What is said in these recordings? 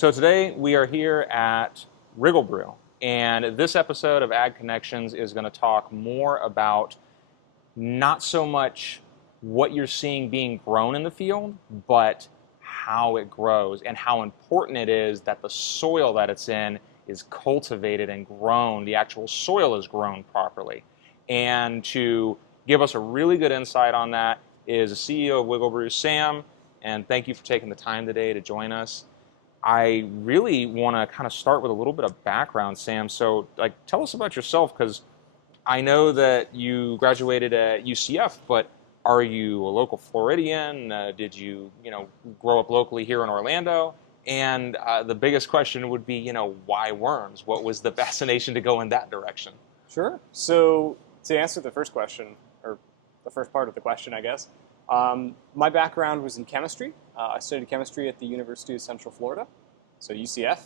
So today we are here at WriggleBrew, and this episode of Ag Connections is going to talk more about not so much what you're seeing being grown in the field, but how it grows and how important it is that the soil that it's in is cultivated and grown, the actual soil is grown properly. And to give us a really good insight on that is the CEO of WriggleBrew, Sam, and thank you for taking the time today to join us. I really want to kind of start with a little bit of background, Sam. So, tell us about yourself, because I know that you graduated at UCF, but are you a local Floridian? Did you, grow up locally here in Orlando? And the biggest question would be, why worms? What was the fascination to go in that direction? Sure. So, to answer the first question, or the first part of the question, I guess, my background was in chemistry. I studied chemistry at the University of Central Florida, so UCF.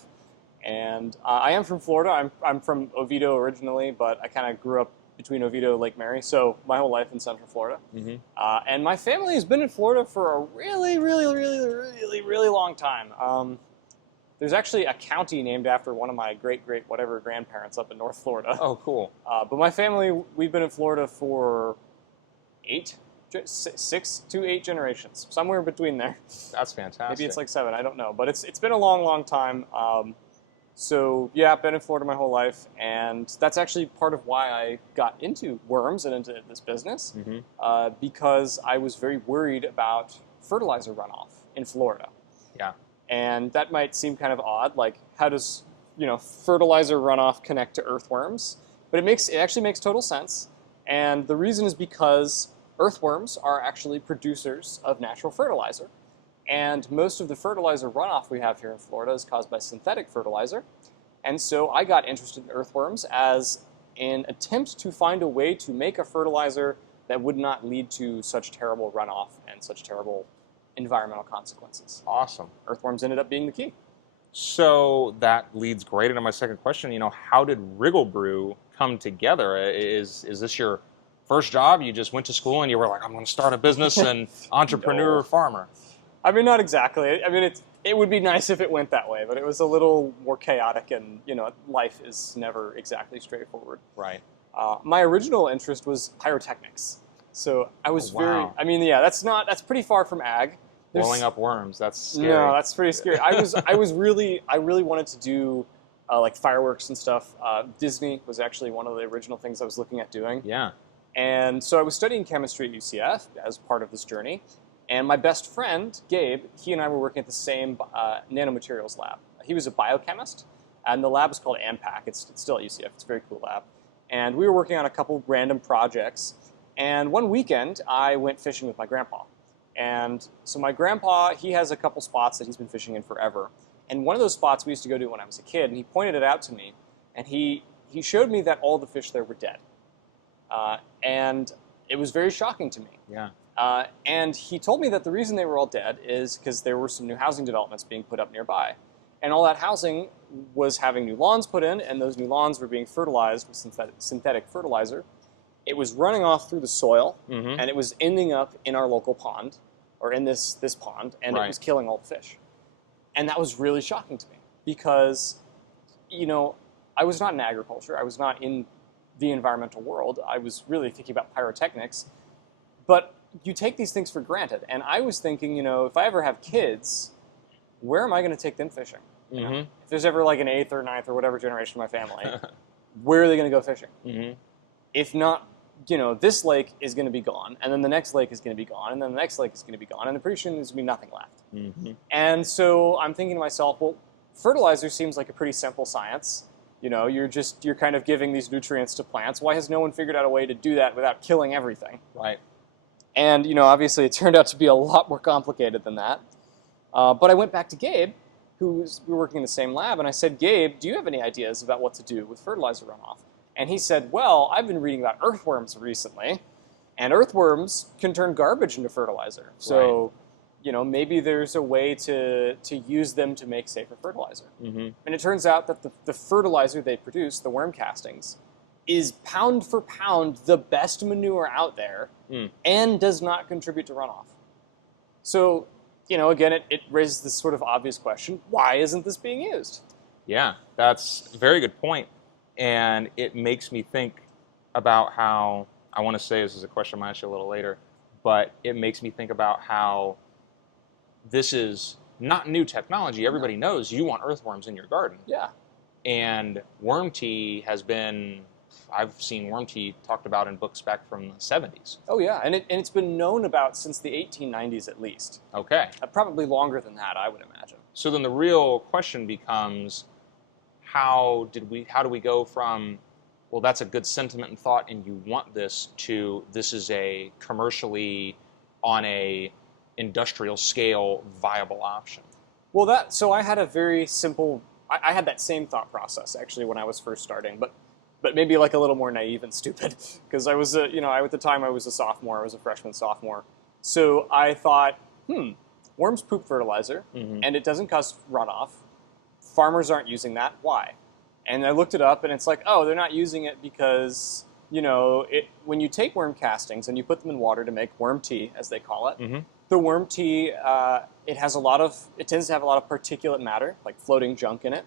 And I am from Florida. I'm from Oviedo originally, but I kind of grew up between Oviedo and Lake Mary, so my whole life in Central Florida. Mm-hmm. And my family has been in Florida for a really, really, really, really, really long time. There's actually a county named after one of my great-whatever grandparents up in North Florida. Oh, cool. But my family, we've been in Florida for 6 to 8 generations, somewhere between there. That's fantastic. Maybe it's like 7, I don't know. But it's been a long, long time. So yeah, I've been in Florida my whole life, and that's actually part of why I got into worms and into this business, because I was very worried about fertilizer runoff in Florida. Yeah. And that might seem kind of odd, like how does fertilizer runoff connect to earthworms? But it actually makes total sense, and the reason is because earthworms are actually producers of natural fertilizer. And most of the fertilizer runoff we have here in Florida is caused by synthetic fertilizer. And so I got interested in earthworms as an attempt to find a way to make a fertilizer that would not lead to such terrible runoff and such terrible environmental consequences. Awesome. Earthworms ended up being the key. So that leads great into my second question. How did WriggleBrew come together? Is this your first job? You just went to school and you were like, I'm going to start a business and entrepreneur, farmer. I mean, not exactly. I mean, it would be nice if it went that way, but it was a little more chaotic, and life is never exactly straightforward. Right. My original interest was pyrotechnics, so I was that's pretty far from ag. Blowing up worms, that's scary. No, that's pretty scary. I really wanted to do like fireworks and stuff. Disney was actually one of the original things I was looking at doing. Yeah. And so I was studying chemistry at UCF as part of this journey. And my best friend, Gabe, he and I were working at the same nanomaterials lab. He was a biochemist, and the lab is called AMPAC. It's still at UCF. It's a very cool lab. And we were working on a couple random projects. And one weekend, I went fishing with my grandpa. And so my grandpa, he has a couple spots that he's been fishing in forever. And one of those spots we used to go to when I was a kid, and he pointed it out to me. And he showed me that all the fish there were dead. And it was very shocking to me. Yeah. And he told me that the reason they were all dead is because there were some new housing developments being put up nearby. And all that housing was having new lawns put in, and those new lawns were being fertilized with synthetic fertilizer. It was running off through the soil, and it was ending up in our local pond, or in this pond, and It was killing all the fish. And that was really shocking to me because, I was not in agriculture. I was not in the environmental world. I was really thinking about pyrotechnics. But you take these things for granted. And I was thinking, if I ever have kids, where am I going to take them fishing? If there's ever like an 8th or 9th or whatever generation of my family, where are they going to go fishing? If not, this lake is going to be gone, and then the next lake is going to be gone, and then the next lake is going to be gone, and pretty soon there's going to be nothing left. And so I'm thinking to myself, well, fertilizer seems like a pretty simple science. You're kind of giving these nutrients to plants. Why has no one figured out a way to do that without killing everything? Right. And, obviously it turned out to be a lot more complicated than that. But I went back to Gabe, we were working in the same lab, and I said, Gabe, do you have any ideas about what to do with fertilizer runoff? And he said, well, I've been reading about earthworms recently, and earthworms can turn garbage into fertilizer. So, maybe there's a way to use them to make safer fertilizer. And it turns out that the fertilizer they produce, the worm castings, is pound for pound the best manure out there and does not contribute to runoff. So again, it raises this sort of obvious question: why isn't this being used? Yeah, that's a very good point. And it makes me think about how, I want to say this is a question I might ask you a little later, but it makes me think about how this is not new technology. Everybody knows you want earthworms in your garden. Yeah. And worm tea has been, I've seen worm tea talked about in books back from the 70s. Oh, yeah. And it's been known about since the 1890s at least. Okay. Probably longer than that, I would imagine. So then the real question becomes, how do we go from, well, that's a good sentiment and thought and you want this, to this is a commercially, on a industrial scale, viable option? Well, so I had a very simple, I had that same thought process actually when I was first starting, but maybe like a little more naive and stupid, because I was, at the time I was a sophomore, I was a freshman sophomore. So I thought, worms poop fertilizer, and it doesn't cause runoff. Farmers aren't using that. Why? And I looked it up, and it's like, oh, they're not using it because, when you take worm castings and you put them in water to make worm tea, as they call it, the worm tea, it tends to have a lot of particulate matter, like floating junk in it,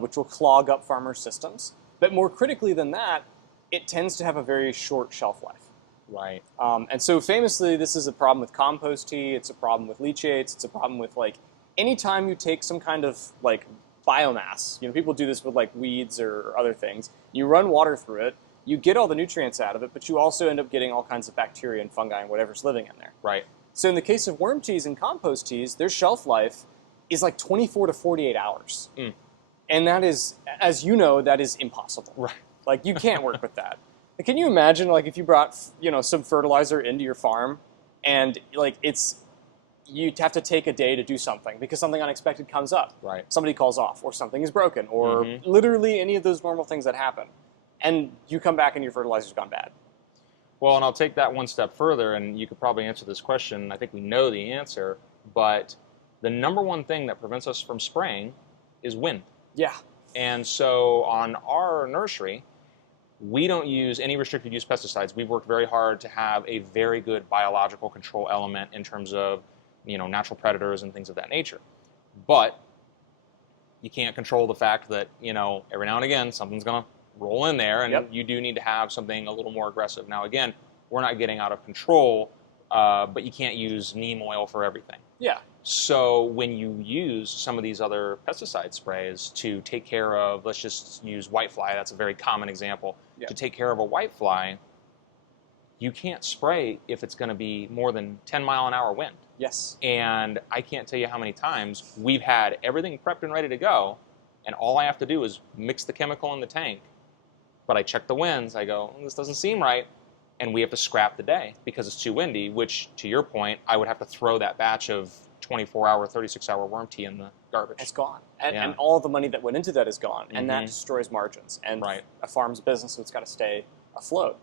which will clog up farmers' systems. But more critically than that, it tends to have a very short shelf life. Right. And so famously, this is a problem with compost tea. It's a problem with leachates. It's a problem with, like, anytime you take some kind of, like, biomass. People do this with, like, weeds or other things. You run water through it. You get all the nutrients out of it, but you also end up getting all kinds of bacteria and fungi and whatever's living in there. Right. So in the case of worm teas and compost teas, their shelf life is like 24 to 48 hours. And that is, as you know, that is impossible. Right. Like, you can't work with that. Can you imagine, like, if you brought, some fertilizer into your farm and, like, you'd have to take a day to do something because something unexpected comes up. Right. Somebody calls off, or something is broken, or literally any of those normal things that happen. And you come back and your fertilizer's gone bad. Well, and I'll take that one step further, and you could probably answer this question. I think we know the answer, but the number one thing that prevents us from spraying is wind. Yeah. And so on our nursery, we don't use any restricted use pesticides. We've worked very hard to have a very good biological control element in terms of, natural predators and things of that nature. But you can't control the fact that, every now and again, something's going to roll in there, and you do need to have something a little more aggressive. Now, again, we're not getting out of control, but you can't use neem oil for everything. Yeah. So when you use some of these other pesticide sprays to take care of, let's just use whitefly, that's a very common example, to take care of a whitefly, you can't spray if it's going to be more than 10-mile-an-hour wind. Yes. And I can't tell you how many times we've had everything prepped and ready to go, and all I have to do is mix the chemical in the tank. But I check the winds, I go, this doesn't seem right, and we have to scrap the day because it's too windy, which, to your point, I would have to throw that batch of 24-hour, 36-hour worm tea in the garbage. It's gone. And all the money that went into that is gone, and that destroys margins. And a farm's business, so it's got to stay afloat.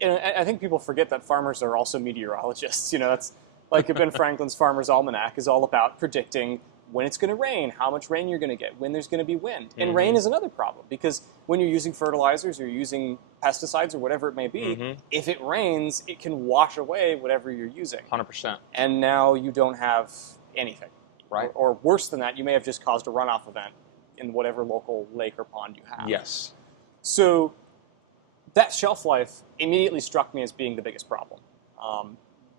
And I think people forget that farmers are also meteorologists. That's like Ben Franklin's Farmer's Almanac is all about predicting when it's going to rain, how much rain you're going to get, when there's going to be wind. And rain is another problem, because when you're using fertilizers or you're using pesticides or whatever it may be, if it rains, it can wash away whatever you're using. 100%. And now you don't have anything. Right. Or worse than that, you may have just caused a runoff event in whatever local lake or pond you have. Yes. So that shelf life immediately struck me as being the biggest problem.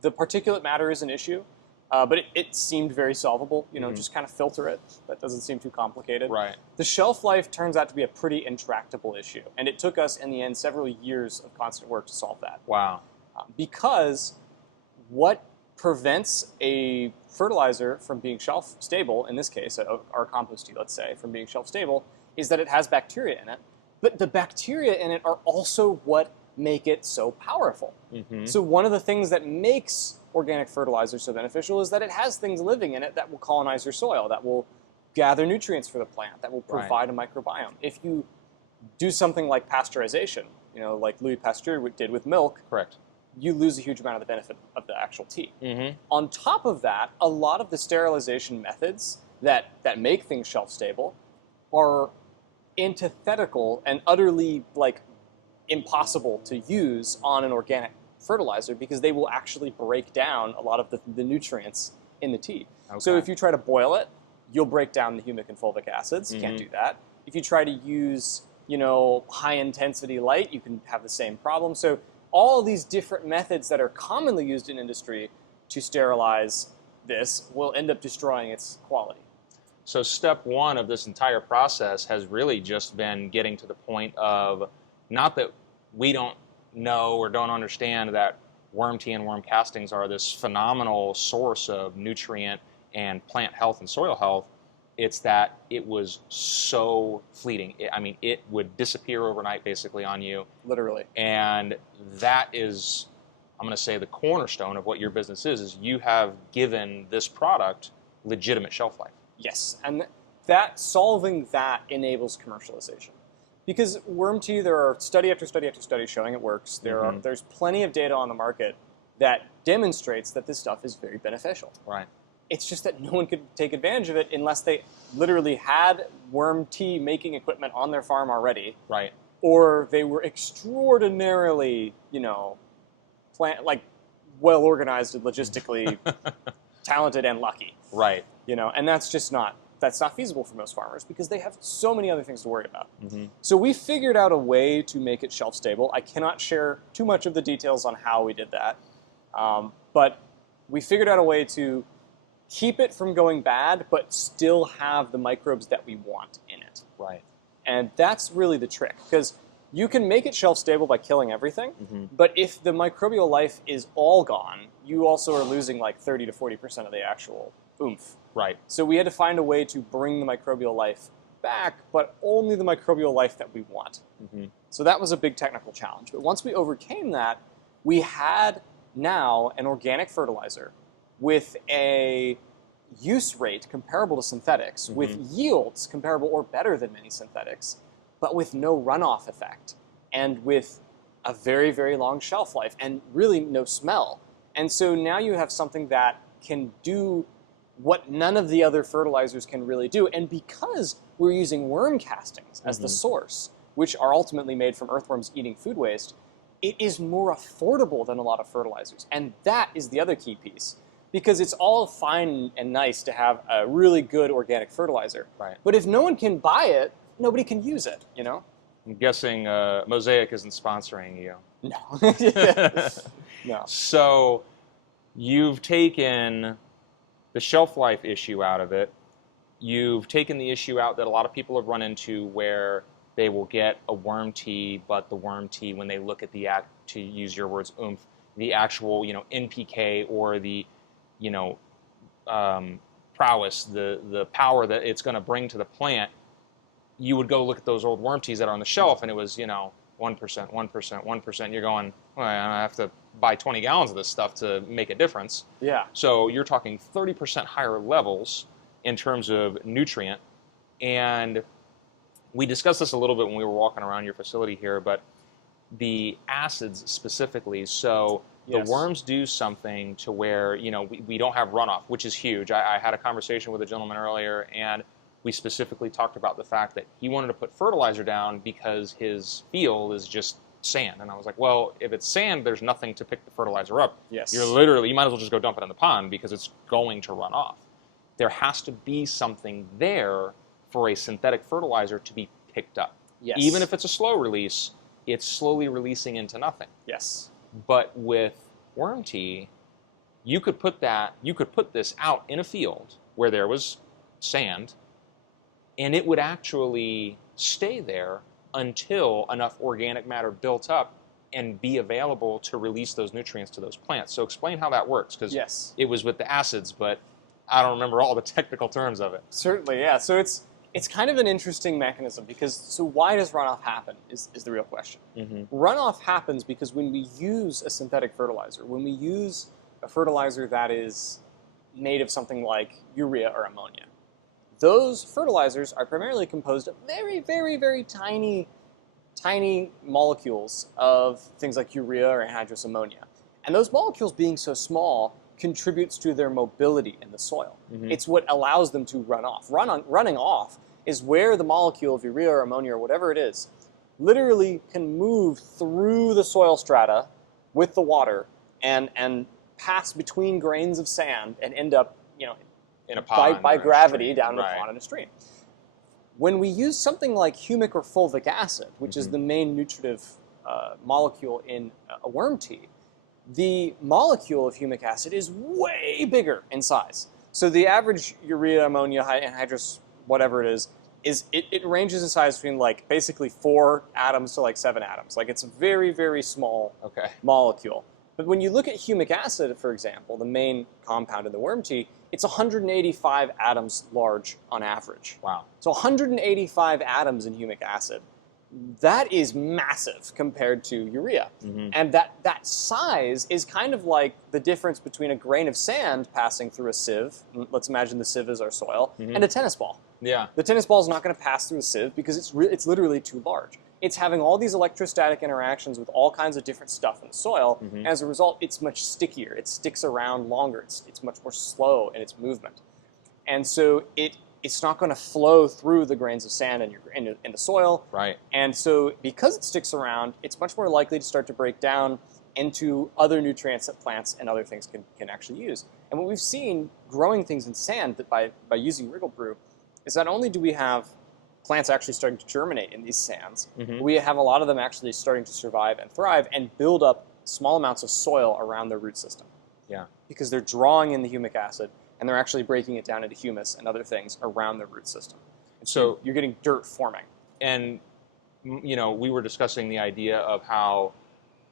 The particulate matter is an issue. But it seemed very solvable, just kind of filter it. That doesn't seem too complicated. Right. The shelf life turns out to be a pretty intractable issue. And it took us, in the end, several years of constant work to solve that. Wow. Because what prevents a fertilizer from being shelf stable, in this case, our compost tea, let's say, from being shelf stable, is that it has bacteria in it. But the bacteria in it are also what make it so powerful. So one of the things that makes organic fertilizer so beneficial is that it has things living in it that will colonize your soil, that will gather nutrients for the plant, that will provide a microbiome. If you do something like pasteurization, like Louis Pasteur did with milk, correct, you lose a huge amount of the benefit of the actual tea. On top of that, a lot of the sterilization methods that make things shelf stable are antithetical and utterly impossible to use on an organic fertilizer, because they will actually break down a lot of the nutrients in the tea. Okay. So if you try to boil it, you'll break down the humic and fulvic acids. You can't do that. If you try to use, high intensity light, you can have the same problem. So all these different methods that are commonly used in industry to sterilize this will end up destroying its quality. So step one of this entire process has really just been getting to the point of, not that we don't know or don't understand that worm tea and worm castings are this phenomenal source of nutrient and plant health and soil health. It's that it was so fleeting. It would disappear overnight basically on you. Literally. And that is, I'm going to say, the cornerstone of what your business is you have given this product legitimate shelf life. Yes, and solving that enables commercialization. Because worm tea, there are study after study after study showing it works. There's plenty of data on the market that demonstrates that this stuff is very beneficial. Right. It's just that no one could take advantage of it unless they literally had worm tea making equipment on their farm already. Right. Or they were extraordinarily, well organized and logistically talented and lucky. Right. And that's not feasible for most farmers because they have so many other things to worry about. So we figured out a way to make it shelf stable. I cannot share too much of the details on how we did that, but we figured out a way to keep it from going bad, but still have the microbes that we want in it. Right. And that's really the trick, because you can make it shelf stable by killing everything, but if the microbial life is all gone, you also are losing like 30 to 40% of the actual oomph. Right. So we had to find a way to bring the microbial life back, but only the microbial life that we want. So that was a big technical challenge. But once we overcame that, we had now an organic fertilizer with a use rate comparable to synthetics, with yields comparable or better than many synthetics, but with no runoff effect, and with a very, very long shelf life, and really no smell. And so now you have something that can do what none of the other fertilizers can really do. And because we're using worm castings as the source, which are ultimately made from earthworms eating food waste, it is more affordable than a lot of fertilizers. And that is the other key piece. Because it's all fine and nice to have a really good organic fertilizer. Right. But if no one can buy it, nobody can use it, I'm guessing Mosaic isn't sponsoring you. No. No. So you've taken the shelf life issue out of it. You've taken the issue out that a lot of people have run into where they will get a worm tea, but the worm tea, when they look at to use your words, oomph, the actual, NPK or the, prowess, the power that it's going to bring to the plant, you would go look at those old worm teas that are on the shelf, and it was, 1%, 1%, 1%. You're going, well, I have to buy 20 gallons of this stuff to make a difference. Yeah. So you're talking 30% higher levels in terms of nutrient. And we discussed this a little bit when we were walking around your facility here, but the acids specifically. So the worms do something to where, we don't have runoff, which is huge. I had a conversation with a gentleman earlier, and we specifically talked about the fact that he wanted to put fertilizer down because his field is just sand. And I was like, well, if it's sand, there's nothing to pick the fertilizer up. Yes. You might as well just go dump it in the pond because it's going to run off. There has to be something there for a synthetic fertilizer to be picked up. Yes. Even if it's a slow release, it's slowly releasing into nothing. Yes. But with worm tea, you could put this out in a field where there was sand, and it would actually stay there until enough organic matter built up and be available to release those nutrients to those plants. So explain how that works, because it was with the acids, but I don't remember all the technical terms of it. Certainly, yeah. So it's kind of an interesting mechanism because why does runoff happen is the real question. Runoff happens because when we use a synthetic fertilizer, when we use a fertilizer that is made of something like urea or ammonia, those fertilizers are primarily composed of very, very, very tiny molecules of things like urea or anhydrous ammonia. And those molecules being so small contributes to their mobility in the soil. It's what allows them to run off. Running off is where the molecule of urea or ammonia or whatever it is literally can move through the soil strata with the water and pass between grains of sand and end up in a pond by or a gravity stream. down in a Right. pond and a stream. When we use something like humic or fulvic acid, which is the main nutritive molecule in a worm tea, the molecule of humic acid is way bigger in size. So the average urea, ammonia, anhydrous, whatever it is it ranges in size between like basically 4 atoms to like 7 atoms. Like it's a very, very small molecule. But when you look at humic acid, for example, the main compound in the worm tea, it's 185 atoms large on average. Wow. So 185 atoms in humic acid. That is massive compared to urea. And that size is kind of like the difference between a grain of sand passing through a sieve, let's imagine the sieve is our soil, and a tennis ball. Yeah. The tennis ball is not going to pass through a sieve because it's literally too large. It's having all these electrostatic interactions with all kinds of different stuff in the soil, and as a result, it's much stickier. It sticks around longer. It's much more slow in its movement. And so it's not going to flow through the grains of sand in the soil. Right. And so because it sticks around, it's much more likely to start to break down into other nutrients that plants and other things can actually use. And what we've seen growing things in sand that by using WriggleBrew is not only do we have plants actually starting to germinate in these sands, we have a lot of them actually starting to survive and thrive and build up small amounts of soil around their root system. Yeah. Because they're drawing in the humic acid and they're actually breaking it down into humus and other things around their root system. And so you're getting dirt forming. And, we were discussing the idea of how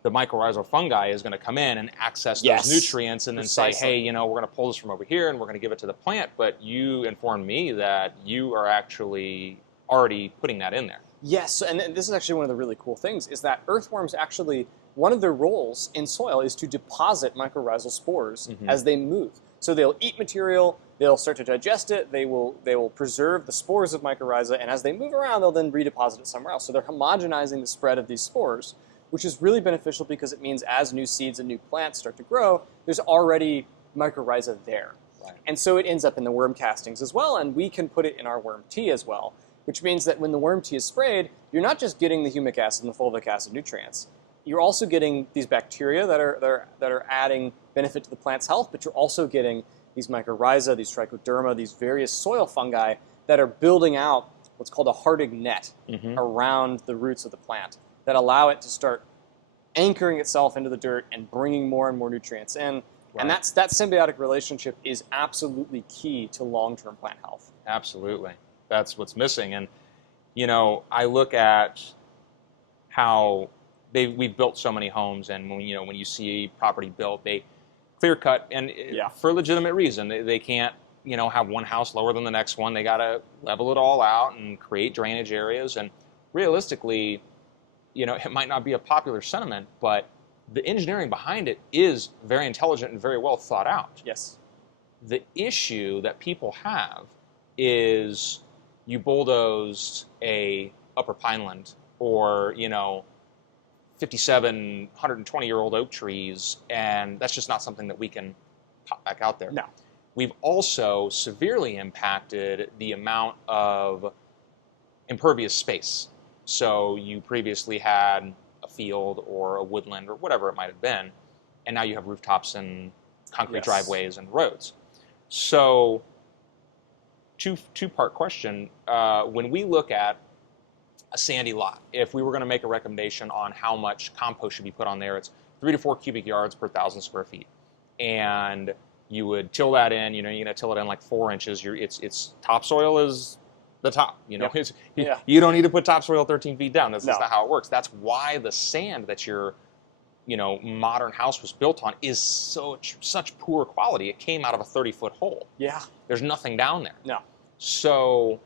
the mycorrhizal fungi is going to come in and access those nutrients and then say, hey, we're going to pull this from over here and we're going to give it to the plant. But you informed me that you are actually already putting that in there. Yes, and this is actually one of the really cool things is that earthworms actually, one of their roles in soil is to deposit mycorrhizal spores as they move. So they'll eat material, they'll start to digest it, they will preserve the spores of mycorrhiza, and as they move around, they'll then redeposit it somewhere else. So they're homogenizing the spread of these spores, which is really beneficial because it means as new seeds and new plants start to grow, there's already mycorrhiza there. Right. And so it ends up in the worm castings as well, and we can put it in our worm tea as well, which means that when the worm tea is sprayed, you're not just getting the humic acid and the fulvic acid nutrients, you're also getting these bacteria that are adding benefit to the plant's health, but you're also getting these mycorrhiza, these trichoderma, these various soil fungi that are building out what's called a Hardig net around the roots of the plant that allow it to start anchoring itself into the dirt and bringing more and more nutrients in. Right. And that symbiotic relationship is absolutely key to long-term plant health. Absolutely. That's what's missing. And, I look at how we've built so many homes, and when you see property built, they clear cut, and for a legitimate reason. They can't, have one house lower than the next one. They got to level it all out and create drainage areas. And realistically, it might not be a popular sentiment, but the engineering behind it is very intelligent and very well thought out. Yes. The issue that people have is you bulldozed a Upper Pineland or, 57 120-year-old oak trees, and that's just not something that we can pop back out there. No. We've also severely impacted the amount of impervious space. So you previously had a field or a woodland or whatever it might have been, and now you have rooftops and concrete driveways and roads. So two-part question. When we look at a sandy lot, if we were going to make a recommendation on how much compost should be put on there, it's 3 to 4 cubic yards per 1,000 square feet. And you would till that in, you're going to till it in like 4 inches. It's topsoil is the top, you don't need to put topsoil 13 feet down. That's not how it works. That's why the sand that your modern house was built on is such poor quality. It came out of a 30-foot hole. Yeah. There's nothing down there. No. So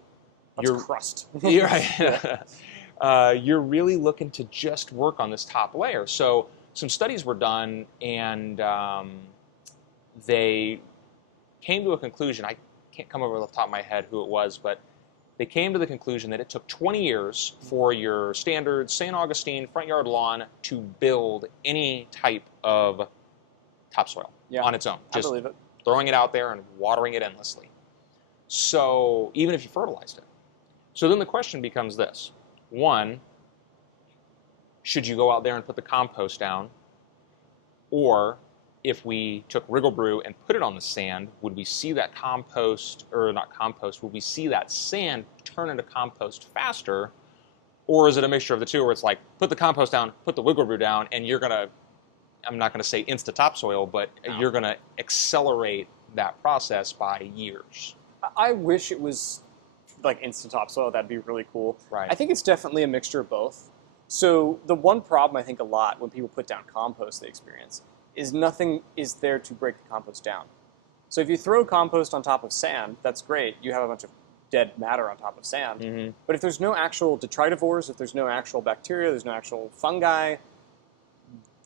that's crust. You're right. You're really looking to just work on this top layer. So some studies were done, and they came to a conclusion. I can't come over the top of my head who it was, but they came to the conclusion that it took 20 years for your standard St. Augustine front yard lawn to build any type of topsoil on its own. Just I believe it. Throwing it out there and watering it endlessly. So even if you fertilized it. So then the question becomes this. One, should you go out there and put the compost down? Or if we took WriggleBrew and put it on the sand, would we see that compost, or not compost, would we see that sand turn into compost faster? Or is it a mixture of the two where it's like, put the compost down, put the WriggleBrew down, and you're going to, I'm not going to say insta topsoil, but you're going to accelerate that process by years? I wish it was like instant topsoil. That'd be really cool. Right. I think it's definitely a mixture of both. So the one problem I think a lot when people put down compost they experience is nothing is there to break the compost down. So if you throw compost on top of sand, that's great. You have a bunch of dead matter on top of sand. Mm-hmm. But if there's no actual detritivores, if there's no actual bacteria, there's no actual fungi,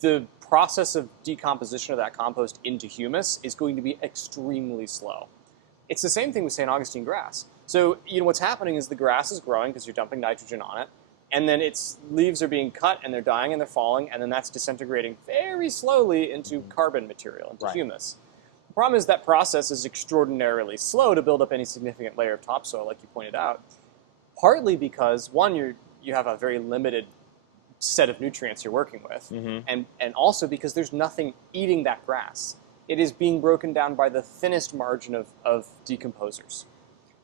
the process of decomposition of that compost into humus is going to be extremely slow. It's the same thing with St. Augustine grass. So what's happening is the grass is growing because you're dumping nitrogen on it, and then its leaves are being cut and they're dying and they're falling, and then that's disintegrating very slowly into carbon material, into humus. The problem is that process is extraordinarily slow to build up any significant layer of topsoil, like you pointed out. Partly because, one, you have a very limited set of nutrients you're working with, and also because there's nothing eating that grass. It is being broken down by the thinnest margin of decomposers.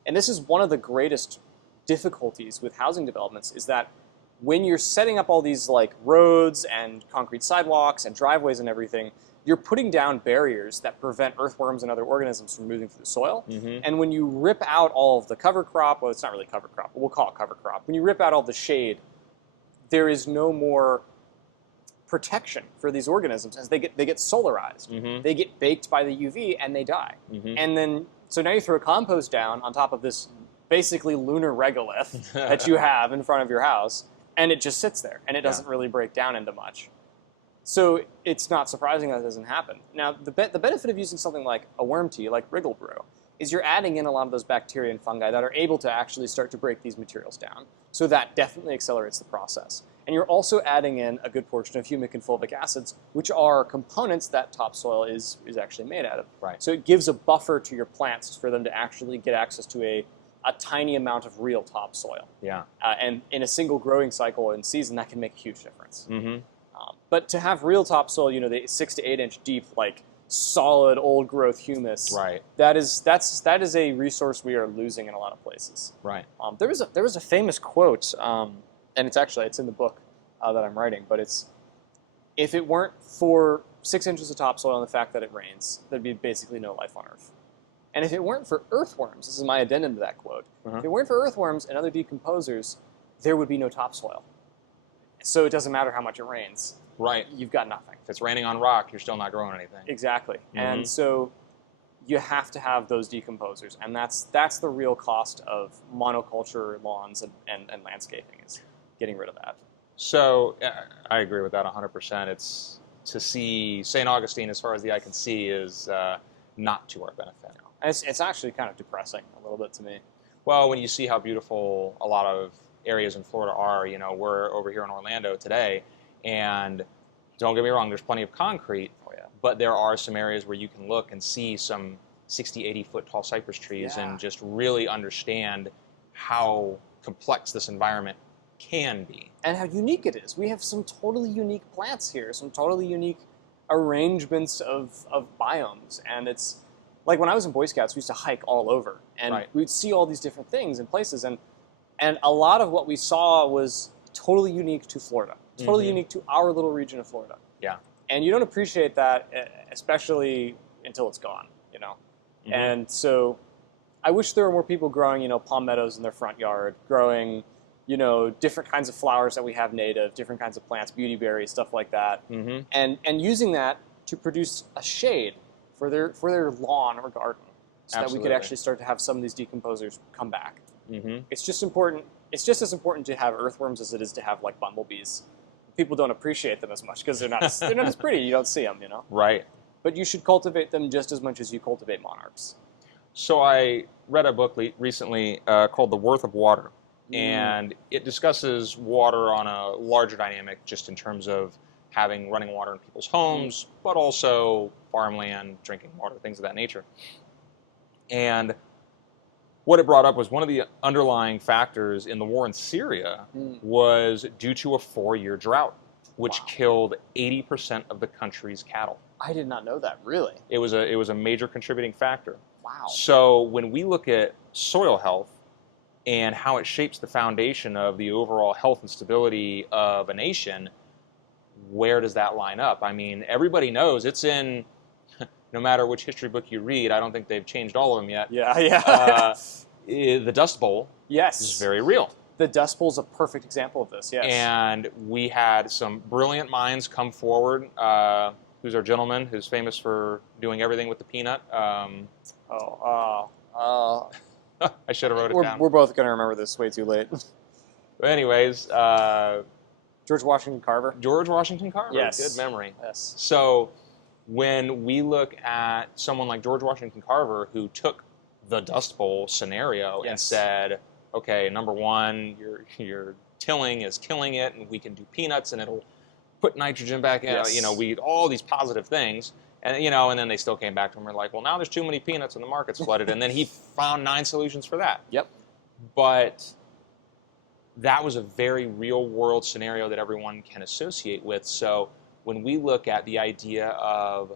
And this is one of the greatest difficulties with housing developments, is that when you're setting up all these like roads and concrete sidewalks and driveways and everything, you're putting down barriers that prevent earthworms and other organisms from moving through the soil. And when you rip out all of the cover crop, well, it's not really cover crop, but we'll call it cover crop. When you rip out all the shade, there is no more protection for these organisms as they get solarized. They get baked by the UV and they die. And then, so now you throw compost down on top of this basically lunar regolith that you have in front of your house, and it just sits there, and it doesn't really break down into much. So it's not surprising that it doesn't happen. Now, the benefit of using something like a worm tea, like WriggleBrew, is you're adding in a lot of those bacteria and fungi that are able to actually start to break these materials down. So that definitely accelerates the process. And you're also adding in a good portion of humic and fulvic acids, which are components that topsoil is actually made out of. So it gives a buffer to your plants for them to actually get access to a tiny amount of real topsoil. And in a single growing cycle in season, that can make a huge difference. But to have real topsoil, the 6 to 8 inch deep, like solid old growth humus, that is a resource we are losing in a lot of places. There was a famous quote, and it's in the book that I'm writing, but it's, if it weren't for 6 inches of topsoil and the fact that it rains, there'd be basically no life on Earth. And if it weren't for earthworms, this is my addendum to that quote, if it weren't for earthworms and other decomposers, there would be no topsoil. So it doesn't matter how much it rains. You've got nothing. If it's raining on rock, you're still not growing anything. Exactly. And so you have to have those decomposers, and that's the real cost of monoculture lawns and landscaping, is getting rid of that. So I agree with that 100%. It's to see St. Augustine, as far as the eye can see, is not to our benefit. It's actually kind of depressing a little bit to me. Well, when you see how beautiful a lot of areas in Florida are, we're over here in Orlando today, and don't get me wrong, there's plenty of concrete, but there are some areas where you can look and see some 60, 80 foot tall cypress trees and just really understand how complex this environment can be. And how unique it is. We have some totally unique plants here, some totally unique arrangements of biomes, and it's like when I was in Boy Scouts, we used to hike all over, and we'd see all these different things and places, and a lot of what we saw was totally unique to Florida, totally unique to our little region of Florida. And you don't appreciate that, especially until it's gone, And so I wish there were more people growing, palmettos in their front yard, growing, different kinds of flowers that we have native, different kinds of plants, beauty berries, stuff like that, and using that to produce a shade for their lawn or garden, so that we could actually start to have some of these decomposers come back. It's just important. It's just as important to have earthworms as it is to have like bumblebees. People don't appreciate them as much because they're not as pretty. You don't see them, But you should cultivate them just as much as you cultivate monarchs. So I read a book recently called The Worth of Water, and it discusses water on a larger dynamic, just in terms of having running water in people's homes, but also farmland, drinking water, things of that nature. And what it brought up was one of the underlying factors in the war in Syria was due to a 4-year drought, which Wow. killed 80% of the country's cattle. I did not know that, really. It was a major contributing factor. Wow. So when we look at soil health and how it shapes the foundation of the overall health and stability of a nation, where does that line up? I mean, everybody knows it's in, no matter which history book you read, I don't think they've changed all of them yet. Yeah. The Dust Bowl Yes. is very real. The Dust Bowl is a perfect example of this, yes. And we had some brilliant minds come forward. Who's our gentleman who's famous for doing everything with the peanut? I should have wrote it down. We're both going to remember this way too late. But anyways, George Washington Carver? George Washington Carver. Yes. Good memory. Yes. So when we look at someone like George Washington Carver, who took the Dust Bowl scenario and said, okay, number one, your tilling is killing it, and we can do peanuts, and it'll put nitrogen back in. Yes. We all these positive things, and and then they still came back to him and were like, well, now there's too many peanuts and the market's flooded, and then he found 9 solutions for that. Yep. But that was a very real world scenario that everyone can associate with. So when we look at the idea of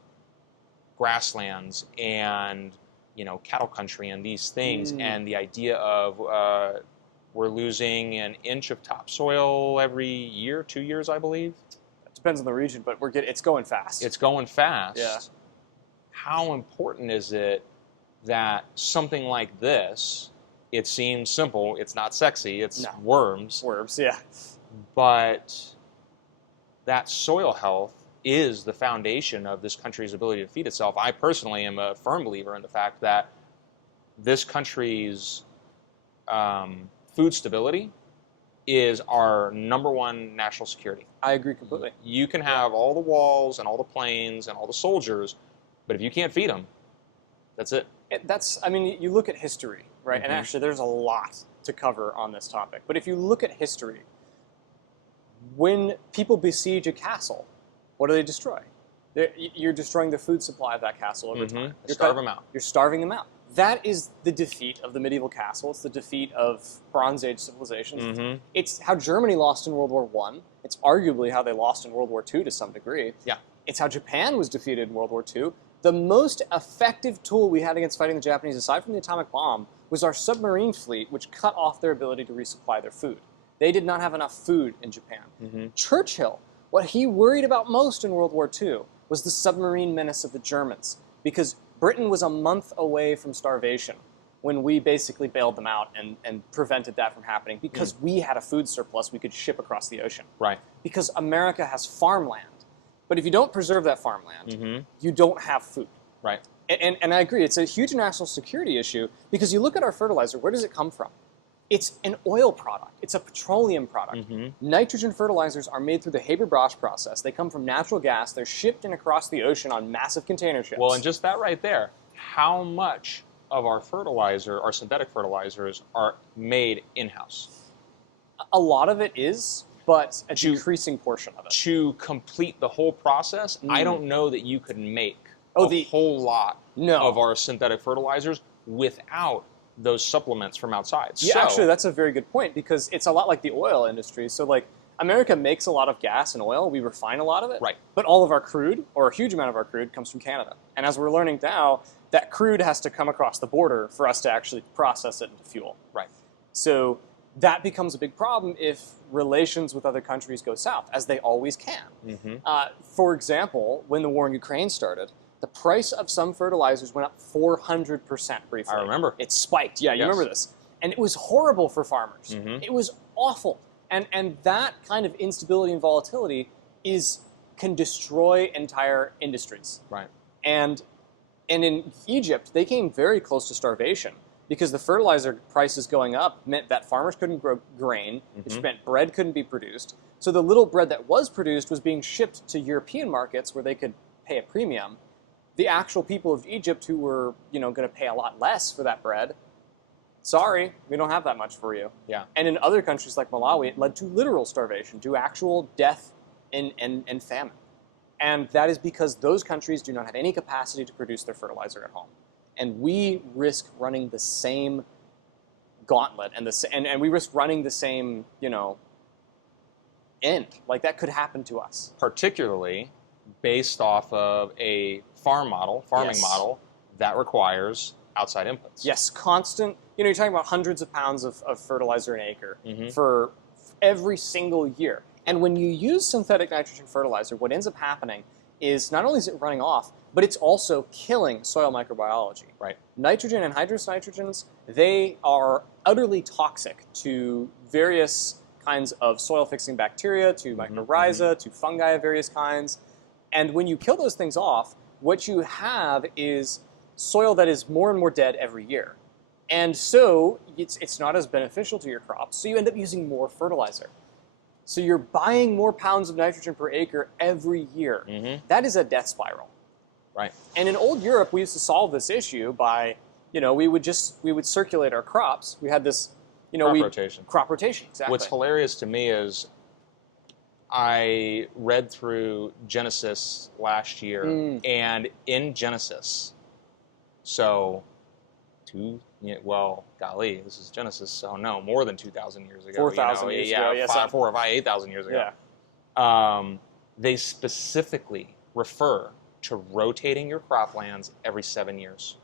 grasslands and cattle country and these things, and the idea of we're losing an inch of topsoil every year, 2 years, I believe. It depends on the region, but it's going fast. It's going fast. Yeah. How important is it that something like this, it seems simple, it's not sexy, it's worms. Worms, yeah. But that soil health is the foundation of this country's ability to feed itself. I personally am a firm believer in the fact that this country's food stability is our number one national security. I agree completely. You can have all the walls and all the planes and all the soldiers, but if you can't feed them, that's it. You look at history, right? Mm-hmm. And actually there's a lot to cover on this topic. But if you look at history, when people besiege a castle, what do they destroy? You're destroying the food supply of that castle over time. Starve them out. You're starving them out. That is the defeat of the medieval castle. It's the defeat of Bronze Age civilizations. Mm-hmm. It's how Germany lost in World War I. It's arguably how they lost in World War II to some degree. Yeah. It's how Japan was defeated in World War II. The most effective tool we had against fighting the Japanese, aside from the atomic bomb, was our submarine fleet, which cut off their ability to resupply their food. They did not have enough food in Japan. Mm-hmm. Churchill, what he worried about most in World War II was the submarine menace of the Germans, because Britain was a month away from starvation when we basically bailed them out and prevented that from happening, because we had a food surplus we could ship across the ocean. Right. Because America has farmland. But if you don't preserve that farmland, you don't have food. Right. And I agree, it's a huge national security issue, because you look at our fertilizer, where does it come from? It's an oil product. It's a petroleum product. Nitrogen fertilizers are made through the Haber-Bosch process. They come from natural gas. They're shipped in across the ocean on massive container ships. Well, and just that right there, how much of our fertilizer, our synthetic fertilizers, are made in-house? A lot of it is, but a decreasing portion of it. To complete the whole process, I don't know that you could make a whole lot of our synthetic fertilizers without those supplements from outside. Yeah, so, actually, that's a very good point, because it's a lot like the oil industry. So, like, America makes a lot of gas and oil. We refine a lot of it. Right. But all of our crude, or a huge amount of our crude, comes from Canada. And as we're learning now, that crude has to come across the border for us to actually process it into fuel. Right. So that becomes a big problem if relations with other countries go south, as they always can. For example, when the war in Ukraine started, the price of some fertilizers went up 400% briefly. I remember. It spiked. Yeah, you remember this. And it was horrible for farmers. It was awful. And that kind of instability and volatility can destroy entire industries. Right. And in Egypt, they came very close to starvation, because the fertilizer prices going up meant that farmers couldn't grow grain, which meant bread couldn't be produced. So the little bread that was produced was being shipped to European markets where they could pay a premium. The actual people of Egypt, who were going to pay a lot less for that bread, sorry, we don't have that much for you. Yeah. And in other countries like Malawi, it led to literal starvation, to actual death and famine. And that is because those countries do not have any capacity to produce their fertilizer at home. And we risk running the same gauntlet, and we risk running the same, end. Like, that could happen to us. Particularly based off of a farming model that requires outside inputs. Yes, constant. You're talking about hundreds of pounds of fertilizer an acre Mm-hmm. for every single year. And when you use synthetic nitrogen fertilizer, what ends up happening is not only is it running off, but it's also killing soil microbiology. Right. Nitrogen and hydrous nitrogens, they are utterly toxic to various kinds of soil-fixing bacteria, to mycorrhiza, to fungi of various kinds. And when you kill those things off, what you have is soil that is more and more dead every year. And so it's not as beneficial to your crops, so you end up using more fertilizer. So you're buying more pounds of nitrogen per acre every year. Mm-hmm. That is a death spiral. Right. And in old Europe, we used to solve this issue by, we would circulate our crops. We had this, Crop rotation. Crop rotation, exactly. What's hilarious to me is I read through Genesis last year, and in Genesis, so golly, this is Genesis, so no, more than 2,000 years ago. 4,000 years ago, yes. 4 or 5, 8,000 years ago. They specifically refer to rotating your croplands every 7 years.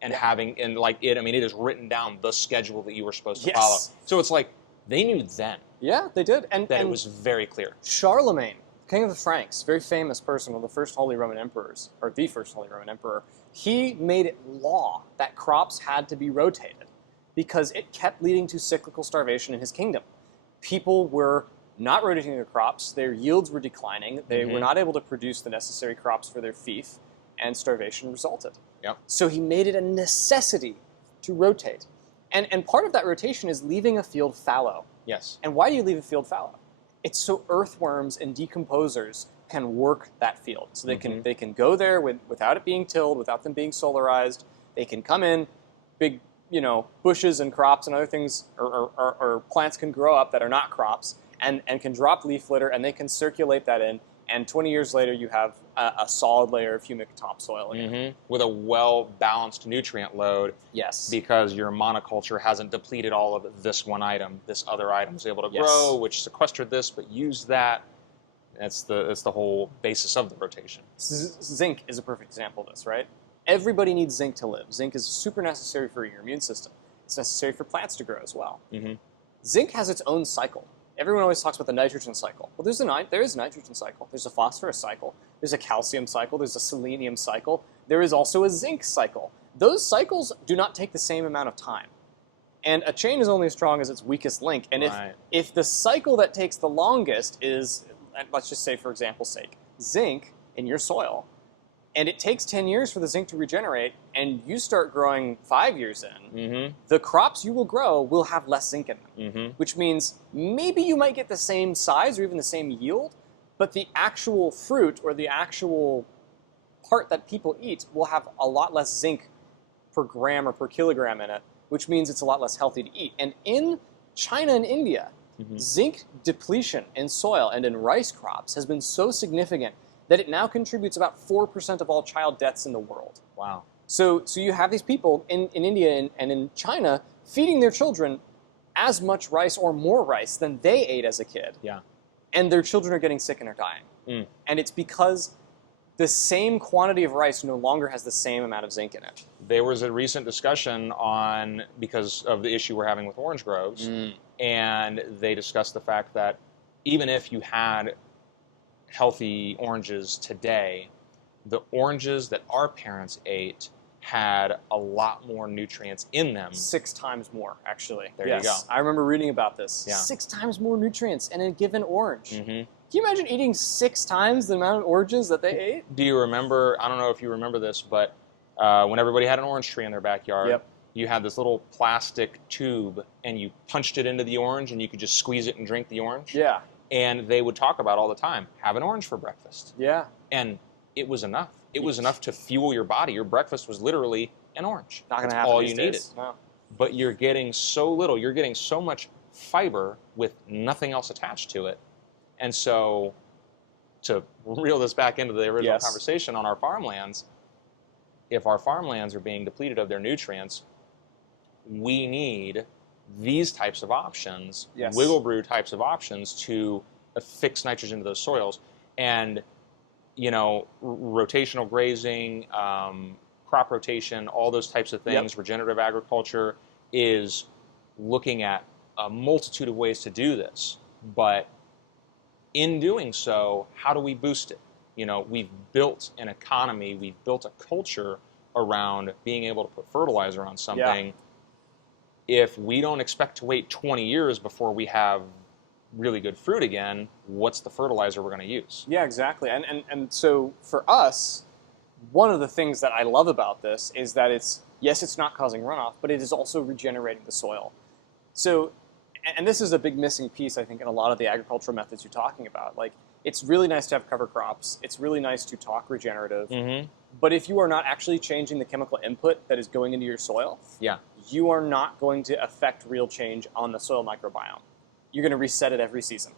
And it is written down the schedule that you were supposed to follow. So it's like, they knew then. Yeah, they did. And it was very clear. Charlemagne, king of the Franks, very famous person, one of the first Holy Roman Emperors, or the first Holy Roman Emperor, he made it law that crops had to be rotated because it kept leading to cyclical starvation in his kingdom. People were not rotating their crops, their yields were declining, they were not able to produce the necessary crops for their fief, and starvation resulted. Yep. So he made it a necessity to rotate. And part of that rotation is leaving a field fallow. Yes. And why do you leave a field fallow? It's so earthworms and decomposers can work that field. So they can go there without it being tilled, without them being solarized. They can come in, big bushes and crops and other things, or plants can grow up that are not crops and can drop leaf litter, and they can circulate that in. And 20 years later, you have a solid layer of humic topsoil again. With a well-balanced nutrient load. Yes. Because your monoculture hasn't depleted all of this one item. This other item is able to grow, which sequestered this, but used that. That's the whole basis of the rotation. Zinc is a perfect example of this, right? Everybody needs zinc to live. Zinc is super necessary for your immune system. It's necessary for plants to grow as well. Zinc has its own cycle. Everyone always talks about the nitrogen cycle. Well, there is a nitrogen cycle. There's a phosphorus cycle. There's a calcium cycle. There's a selenium cycle. There is also a zinc cycle. Those cycles do not take the same amount of time. And a chain is only as strong as its weakest link. And if the cycle that takes the longest is, let's just say for example's sake, zinc in your soil, and it takes 10 years for the zinc to regenerate, and you start growing 5 years in, the crops you will grow will have less zinc in them, which means maybe you might get the same size or even the same yield, but the actual fruit or the actual part that people eat will have a lot less zinc per gram or per kilogram in it, which means it's a lot less healthy to eat. And in China and India, zinc depletion in soil and in rice crops has been so significant that it now contributes about 4% of all child deaths in the world. Wow. So you have these people in India and in China feeding their children as much rice or more rice than they ate as a kid. Yeah. And their children are getting sick and are dying. And it's because the same quantity of rice no longer has the same amount of zinc in it. There was a recent discussion because of the issue we're having with orange groves, and they discussed the fact that even if you had healthy oranges today, the oranges that our parents ate had a lot more nutrients in them. 6 times more, actually. There you go. I remember reading about this. Yeah. 6 times more nutrients in a given orange. Can you imagine eating 6 times the amount of oranges that they ate? Do you remember, I don't know if you remember this, but when everybody had an orange tree in their backyard, you had this little plastic tube and you punched it into the orange and you could just squeeze it and drink the orange? Yeah. And they would talk about all the time, have an orange for breakfast. Yeah. And it was enough. It was enough to fuel your body. Your breakfast was literally an orange. Not going to That's happen all these you days. needed. No. But you're getting so little. You're getting so much fiber with nothing else attached to it. And so to reel this back into the original conversation on our farmlands, if our farmlands are being depleted of their nutrients, we need these types of options, WriggleBrew types of options, to affix nitrogen to those soils. And, you know, rotational grazing, crop rotation, all those types of things, regenerative agriculture is looking at a multitude of ways to do this. But in doing so, how do we boost it? You know, we've built an economy, we've built a culture around being able to put fertilizer on something. If we don't expect to wait 20 years before we have really good fruit again, what's the fertilizer we're going to use? Yeah, exactly. And so for us, one of the things that I love about this is that it's not causing runoff, but it is also regenerating the soil. So, and this is a big missing piece, I think, in a lot of the agricultural methods you're talking about. Like, it's really nice to have cover crops. It's really nice to talk regenerative. Mm-hmm. But if you are not actually changing the chemical input that is going into your soil, you are not going to affect real change on the soil microbiome. You're going to reset it every season.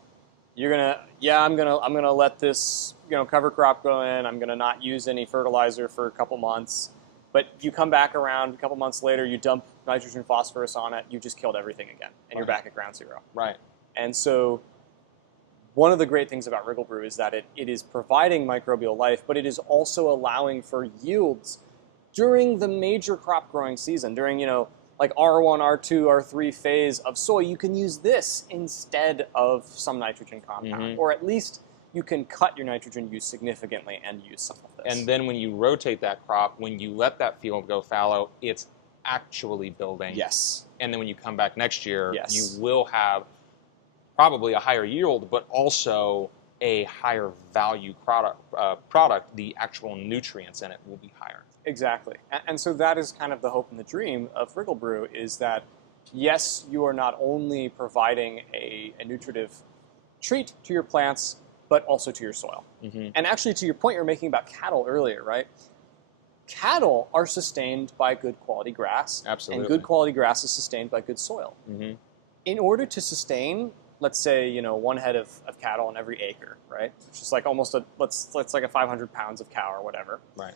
You're gonna, I'm gonna let this, cover crop go in. I'm gonna not use any fertilizer for a couple months. But you come back around a couple months later, you dump nitrogen, phosphorus on it. You just killed everything again, and you're back at ground zero. Right. And so, one of the great things about WriggleBrew is that it is providing microbial life, but it is also allowing for yields during the major crop growing season, during like R1, R2, R3 phase of soy. You can use this instead of some nitrogen compound, or at least you can cut your nitrogen use significantly and use some of this. And then when you rotate that crop, when you let that field go fallow, it's actually building. Yes. And then when you come back next year, you will have probably a higher yield, but also a higher value product. The actual nutrients in it will be higher. Exactly. And so that is kind of the hope and the dream of WriggleBrew, is that, yes, you are not only providing a nutritive treat to your plants, but also to your soil. And actually, to your point you're making about cattle earlier, right? Cattle are sustained by good quality grass. Absolutely. And good quality grass is sustained by good soil. In order to sustain, let's say, one head of cattle on every acre, right? Which is like almost let's like a 500 pounds of cow or whatever. Right.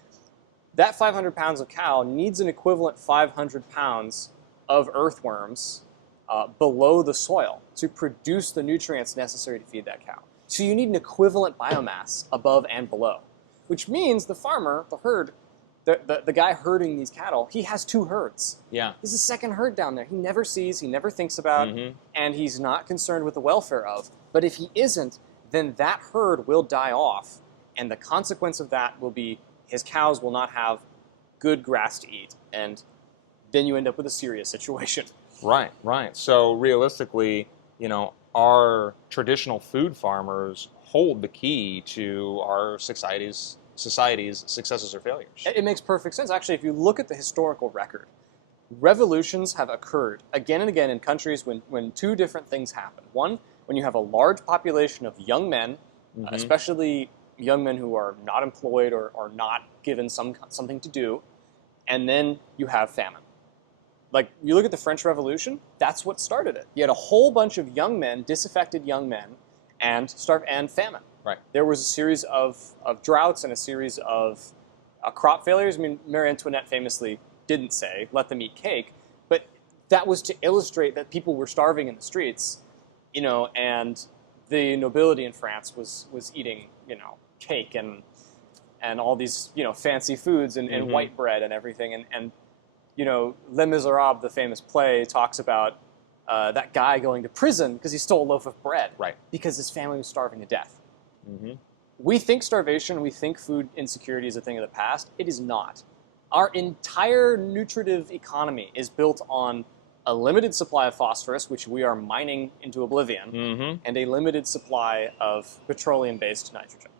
That 500 pounds of cow needs an equivalent 500 pounds of earthworms below the soil to produce the nutrients necessary to feed that cow. So you need an equivalent biomass above and below, which means the farmer, the herd, the guy herding these cattle, he has two herds. Yeah. There's a second herd down there he never sees, he never thinks about, and he's not concerned with the welfare of. But if he isn't, then that herd will die off, and the consequence of that will be his cows will not have good grass to eat, and then you end up with a serious situation. Right. So realistically, our traditional food farmers hold the key to our society's successes or failures. It makes perfect sense. Actually, if you look at the historical record, revolutions have occurred again and again in countries when two different things happen. One, when you have a large population of young men, especially young men who are not employed or not given something to do, and then you have famine. Like, you look at the French Revolution, that's what started it. You had a whole bunch of young men, disaffected young men, and famine. Right. There was a series of droughts and a series of crop failures. I mean, Marie Antoinette famously didn't say, let them eat cake, but that was to illustrate that people were starving in the streets, and the nobility in France was eating, cake and all these, fancy foods and white bread and everything. And Les Miserables, the famous play, talks about that guy going to prison because he stole a loaf of bread. Right. Because his family was starving to death. We think starvation, we think food insecurity is a thing of the past. It is not. Our entire nutritive economy is built on a limited supply of phosphorus, which we are mining into oblivion, and a limited supply of petroleum-based nitrogen,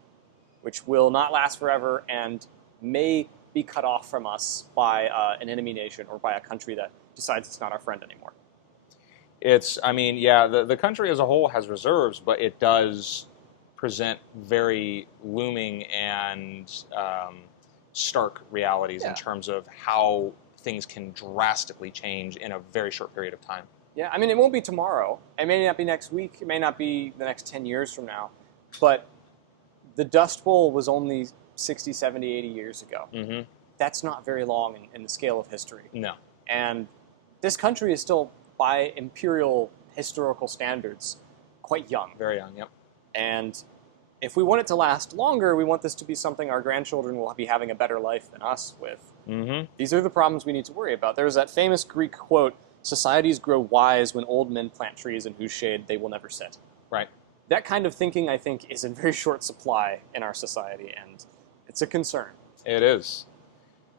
which will not last forever and may be cut off from us by an enemy nation or by a country that decides it's not our friend anymore. The country as a whole has reserves, but it does present very looming and stark realities in terms of how things can drastically change in a very short period of time. Yeah, I mean, it won't be tomorrow. It may not be next week. It may not be the next 10 years from now. But the Dust Bowl was only 60, 70, 80 years ago. That's not very long in the scale of history. No. And this country is still, by imperial historical standards, quite young. Very young, yep. And if we want it to last longer, we want this to be something our grandchildren will be having a better life than us with. Mm-hmm. These are the problems we need to worry about. There's that famous Greek quote, "Societies grow wise when old men plant trees in whose shade they will never sit." Right. That kind of thinking, I think, is in very short supply in our society, and it's a concern. It is.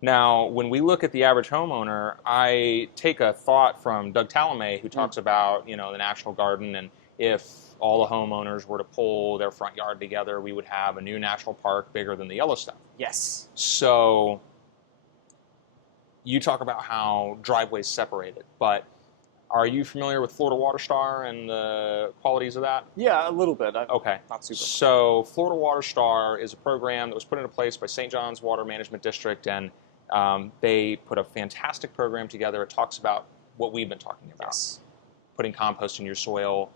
Now, when we look at the average homeowner, I take a thought from Doug Tallamay, who talks about, the National Garden, and if all the homeowners were to pull their front yard together, we would have a new national park bigger than the Yellowstone. Yes. So you talk about how driveways separated, but are you familiar with Florida Water Star and the qualities of that? Yeah, a little bit. Okay. Not super. So Florida Water Star is a program that was put into place by St. John's Water Management District, and they put a fantastic program together. It talks about what we've been talking about. Yes. Putting compost in your soil,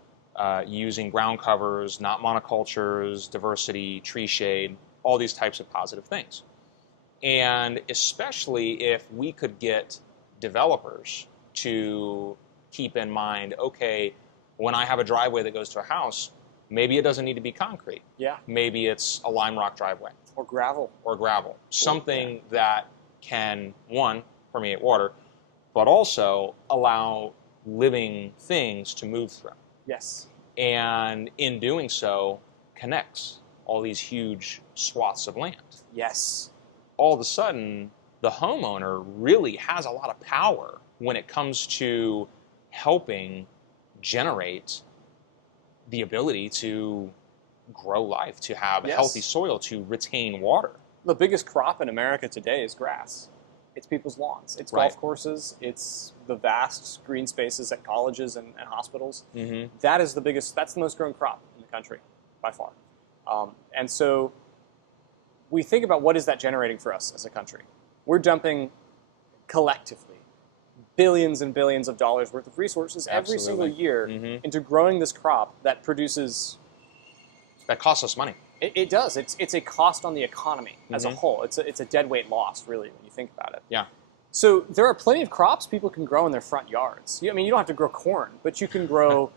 using ground covers, not monocultures, diversity, tree shade, all these types of positive things. And especially if we could get developers to keep in mind, okay, when I have a driveway that goes to a house, maybe it doesn't need to be concrete. Yeah. Maybe it's a lime rock driveway. Or gravel. Or gravel. Something that can, one, permeate water, but also allow living things to move through. Yes. And in doing so, connects all these huge swaths of land. Yes. All of a sudden, the homeowner really has a lot of power when it comes to helping generate the ability to grow life, to have healthy soil, to retain water. The biggest crop in America today is grass. It's people's lawns. It's golf courses. It's the vast green spaces at colleges and hospitals. Mm-hmm. That's the most grown crop in the country, by far. And so we think about what is that generating for us as a country. We're dumping collectively billions and billions of dollars worth of resources every single year into growing this crop that produces... That costs us money. It does. It's a cost on the economy as a whole. It's a deadweight loss, really, when you think about it. Yeah. So there are plenty of crops people can grow in their front yards. You don't have to grow corn, but you can grow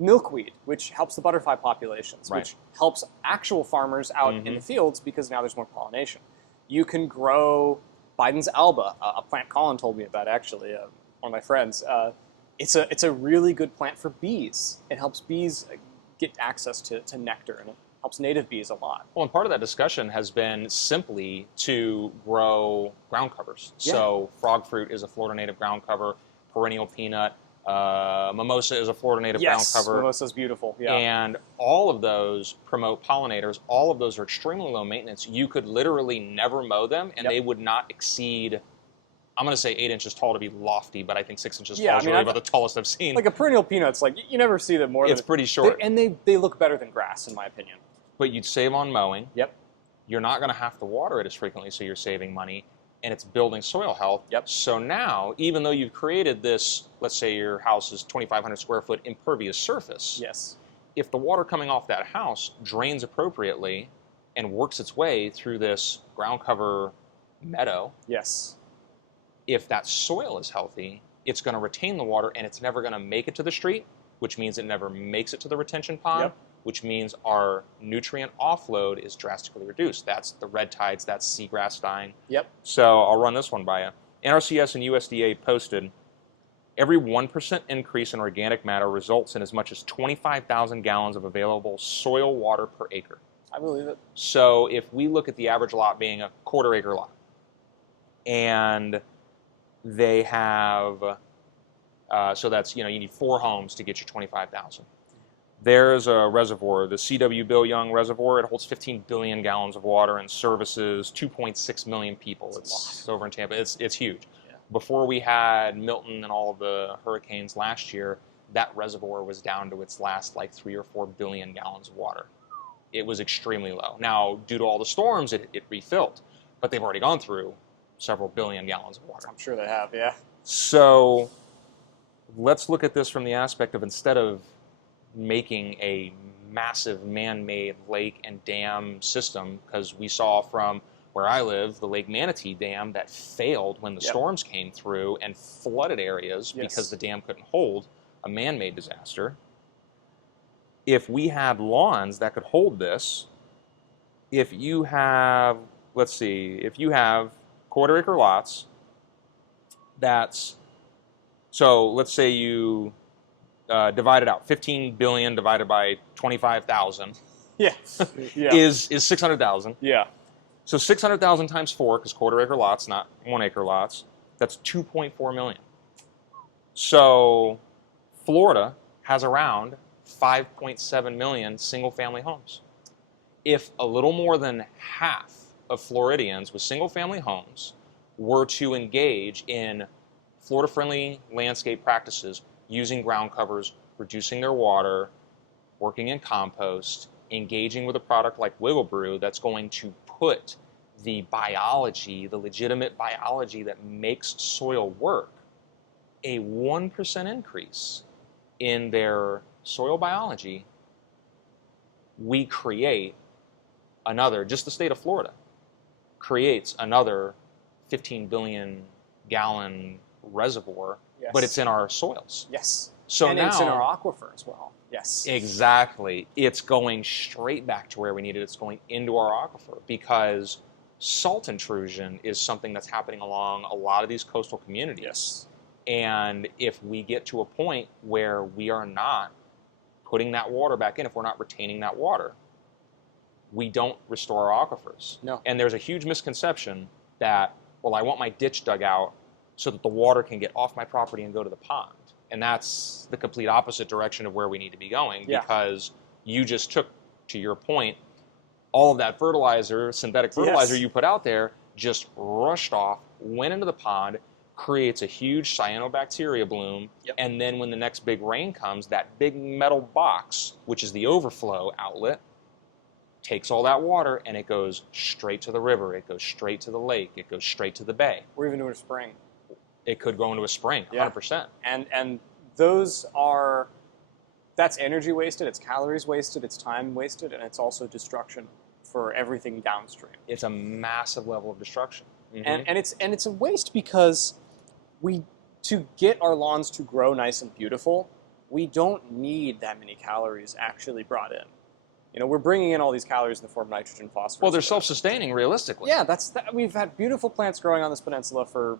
milkweed, which helps the butterfly populations, which helps actual farmers out in the fields because now there's more pollination. You can grow Biden's alba, a plant Colin told me about, actually, one of my friends. It's a really good plant for bees. It helps bees get access to nectar, and it helps native bees a lot. Well, and part of that discussion has been simply to grow ground covers. Yeah. So frog fruit is a Florida native ground cover, perennial peanut, mimosa is a Florida native ground cover. Yes, mimosa is beautiful. Yeah. And all of those promote pollinators. All of those are extremely low maintenance. You could literally never mow them, and they would not exceed, I'm going to say 8 inches tall to be lofty, but I think 6 inches tall is really about the tallest I've seen. Like a perennial peanut's, like, you never see them more than... It's pretty short. And they look better than grass, in my opinion. But you'd save on mowing. Yep. You're not going to have to water it as frequently, so you're saving money. And it's building soil health. Yep. So now, even though you've created this, let's say your house is 2,500 square foot impervious surface. Yes. If the water coming off that house drains appropriately and works its way through this ground cover meadow. Yes. If that soil is healthy, it's going to retain the water, and it's never going to make it to the street, which means it never makes it to the retention pond, which means our nutrient offload is drastically reduced. That's the red tides, that's seagrass dying. Yep. So I'll run this one by you. NRCS and USDA posted, every 1% increase in organic matter results in as much as 25,000 gallons of available soil water per acre. I believe it. So if we look at the average lot being a quarter-acre lot, and they have, so that's, you need 4 homes to get your 25,000. There's a reservoir, the C.W. Bill Young Reservoir. It holds 15 billion gallons of water and services 2.6 million people. It's over in Tampa. It's huge. Yeah. Before we had Milton and all of the hurricanes last year, that reservoir was down to its last 3 or 4 billion gallons of water. It was extremely low. Now, due to all the storms, it refilled, but they've already gone through several billion gallons of water. I'm sure they have, yeah. So let's look at this from the aspect of, instead of making a massive man-made lake and dam system, because we saw from where I live, the Lake Manatee Dam that failed when the storms came through and flooded areas because the dam couldn't hold, a man-made disaster. if we had lawns that could hold this, if you have, let's see, if you have quarter-acre lots, so let's say you divide it out, 15 billion divided by 25,000 Yeah. is 600,000. Yeah. So 600,000 times 4, because quarter-acre lots, not 1-acre lots, that's 2.4 million. So Florida has around 5.7 million single-family homes. If a little more than half of Floridians with single-family homes were to engage in Florida-friendly landscape practices, using ground covers, reducing their water, working in compost, engaging with a product like WriggleBrew that's going to put the biology, the legitimate biology that makes soil work, a 1% increase in their soil biology, we create another, just the state of Florida creates another 15 billion gallon reservoir, Yes. but it's in our soils. Yes. So and now, it's in our aquifer as well. Yes. Exactly. It's going straight back to where we need it. It's going into our aquifer, because salt intrusion is something that's happening along a lot of these coastal communities. Yes. And if we get to a point where we are not putting that water back in, if we're not retaining that water, we don't restore our aquifers. No. And there's a huge misconception that, well, I want my ditch dug out so that the water can get off my property and go to the pond. And that's the complete opposite direction of where we need to be going, Yeah. because you just took, to your point, all of that fertilizer, synthetic fertilizer Yes. you put out there, just rushed off, went into the pond, creates a huge cyanobacteria bloom, Yep. and then when the next big rain comes, that big metal box, which is the overflow outlet, takes all that water and it goes straight to the river, it goes straight to the lake, it goes straight to the bay. Or even to a spring. It could go into a spring, 100%. And that's energy wasted, it's calories wasted, it's time wasted, and it's also destruction for everything downstream. It's a massive level of destruction. And it's a waste because to get our lawns to grow nice and beautiful, we don't need that many calories actually brought in. You know, we're bringing in all these calories in the form of nitrogen, phosphorus. Well, they're self-sustaining, realistically. Yeah, we've had beautiful plants growing on this peninsula for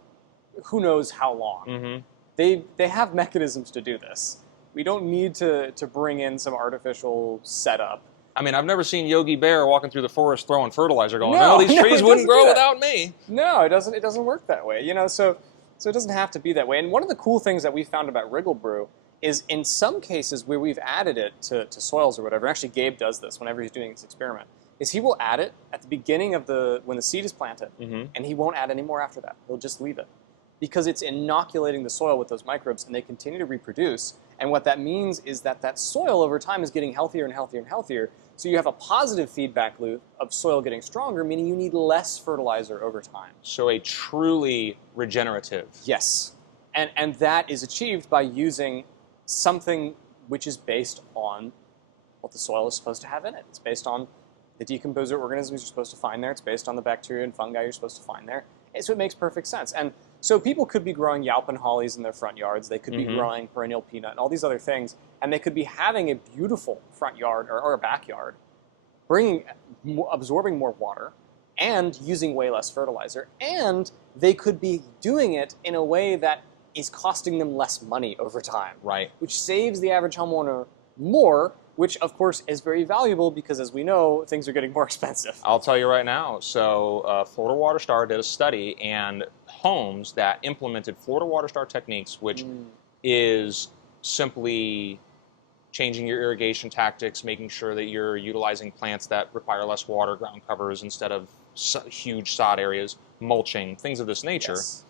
who knows how long. They have mechanisms to do this. We don't need to bring in some artificial setup. I mean, I've never seen Yogi Bear walking through the forest throwing fertilizer going, No, these no, trees it wouldn't doesn't grow do that. without me. No, it doesn't work that way. You know, so it doesn't have to be that way. And one of the cool things that we found about WriggleBrew is in some cases where we've added it to soils or whatever, actually Gabe does this whenever he's doing this experiment, is he will add it at the beginning of when the seed is planted, and he won't add any more after that. He'll just leave it. Because it's inoculating the soil with those microbes, and they continue to reproduce. And what that means is that soil over time is getting healthier and healthier and healthier. So you have a positive feedback loop of soil getting stronger, meaning you need less fertilizer over time. So a truly regenerative. Yes. And that is achieved by using something which is based on what the soil is supposed to have in it. It's based on the decomposer organisms you're supposed to find there. It's based on the bacteria and fungi you're supposed to find there. So it makes perfect sense. And so people could be growing Yalpin hollies in their front yards. They could be growing perennial peanut and all these other things. And they could be having a beautiful front yard or a backyard, absorbing more water and using way less fertilizer. And they could be doing it in a way that is costing them less money over time. Right. Which saves the average homeowner more, which of course is very valuable because, as we know, things are getting more expensive. I'll tell you right now. So Florida Water Star did a study, and homes that implemented Florida Water Star techniques, which is simply changing your irrigation tactics, making sure that you're utilizing plants that require less water, ground covers instead of huge sod areas, mulching, things of this nature. Yes.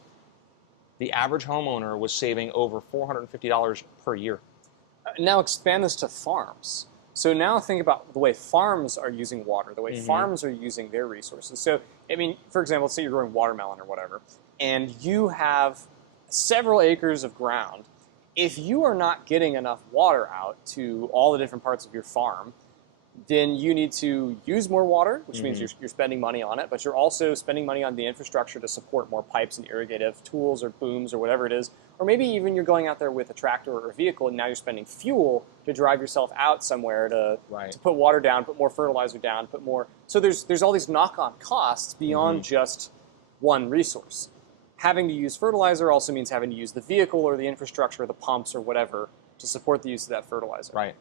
The average homeowner was saving over $450 per year. Now expand this to farms. So now think about the way farms are using water, the way farms are using their resources. So, I mean, for example, let's say you're growing watermelon or whatever, and you have several acres of ground. If you are not getting enough water out to all the different parts of your farm, then you need to use more water, which means you're spending money on it, but you're also spending money on the infrastructure to support more pipes and irrigative tools or booms or whatever it is, Or maybe even you're going out there with a tractor or a vehicle, and now you're spending fuel to drive yourself out somewhere to put water down, put more fertilizer down, put more. So there's all these knock-on costs beyond just one resource. Having to use fertilizer also means having to use the vehicle or the infrastructure or the pumps or whatever to support the use of that fertilizer. Right.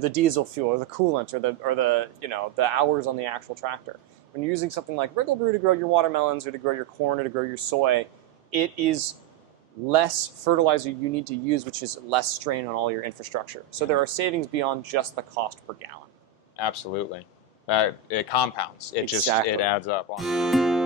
The diesel fuel or the coolant or the the hours on the actual tractor. When you're using something like WriggleBrew to grow your watermelons or to grow your corn or to grow your soy, it is less fertilizer you need to use, which is less strain on all your infrastructure. So there are savings beyond just the cost per gallon. Absolutely. It compounds. It Exactly. it adds up on.